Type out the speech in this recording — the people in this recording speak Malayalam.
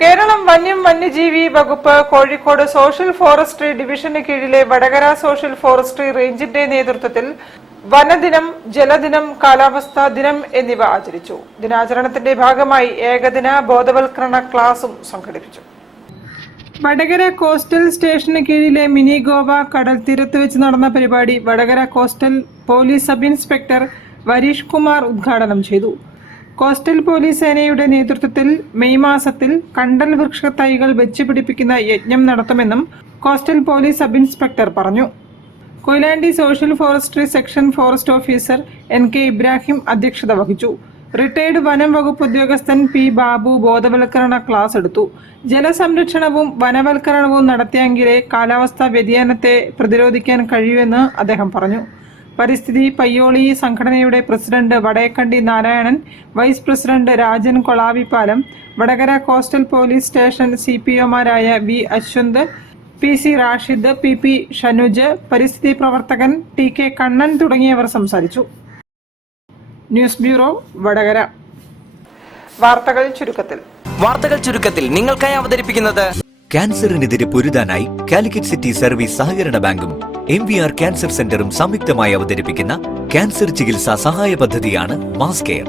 കേരളം വന്യജീവി വകുപ്പ് കോഴിക്കോട് സോഷ്യൽ ഫോറസ്ട്രി ഡിവിഷന് കീഴിലെ വടകര സോഷ്യൽ ഫോറസ്ട്രി റേഞ്ചിന്റെ നേതൃത്വത്തിൽ വനദിനം, ജലദിനം, കാലാവസ്ഥാ ദിനം എന്നിവ ആചരിച്ചു. ദിനാചരണത്തിന്റെ ഭാഗമായി ഏകദിന ബോധവൽക്കരണ ക്ലാസും സംഘടിപ്പിച്ചു. വടകര കോസ്റ്റൽ സ്റ്റേഷന് കീഴിലെ മിനി ഗോവ കടൽ തീരത്ത് വെച്ച് നടന്ന പരിപാടി Vadakara coastal police sub inspector Varish Kumar ഉദ്ഘാടനം ചെയ്തു. കോസ്റ്റൽ പോലീസ് സേനയുടെ നേതൃത്വത്തിൽ മെയ് മാസത്തിൽ കണ്ടൽ വൃക്ഷ തൈകൾ വെച്ചുപിടിപ്പിക്കുന്ന യജ്ഞം നടത്തുമെന്നും കോസ്റ്റൽ പോലീസ് സബ് ഇൻസ്പെക്ടർ പറഞ്ഞു. Koyilandy social forestry section forest officer NK Ibrahim അധ്യക്ഷത വഹിച്ചു. റിട്ടയർഡ് വനം വകുപ്പ് ഉദ്യോഗസ്ഥൻ P ബാബു ബോധവൽക്കരണ ക്ലാസ് എടുത്തു. ജലസംരക്ഷണവും വനവൽക്കരണവും നടത്തിയെങ്കിലേ കാലാവസ്ഥാ വ്യതിയാനത്തെ പ്രതിരോധിക്കാൻ കഴിയൂവെന്ന് അദ്ദേഹം പറഞ്ഞു. പരിസ്ഥിതി പയ്യോളി സംഘടനയുടെ president Vadayakkandi Narayanan, vice president Rajan Kolavippalam, Vadakara coastal police station CPOമാരായ V Ashwanth, PC Rashid, PP Shanuj, പരിസ്ഥിതി പ്രവർത്തകൻ TK കണ്ണൻ തുടങ്ങിയവർ സംസാരിച്ചു. News bureau, Vadakara. വാർത്തകൾ ചുരുക്കത്തിൽ നിങ്ങൾക്കായി അവതരിപ്പിക്കുന്നത് ക്യാൻസറിനെതിരെ പൊരുതാനായി കാലിക്കറ്റ് സിറ്റി സർവീസ് സഹകരണ ബാങ്കും MVR ക്യാൻസർ സെന്ററും സംയുക്തമായി അവതരിപ്പിക്കുന്ന ക്യാൻസർ ചികിത്സാ സഹായ പദ്ധതിയാണ് മാസ് കെയർ.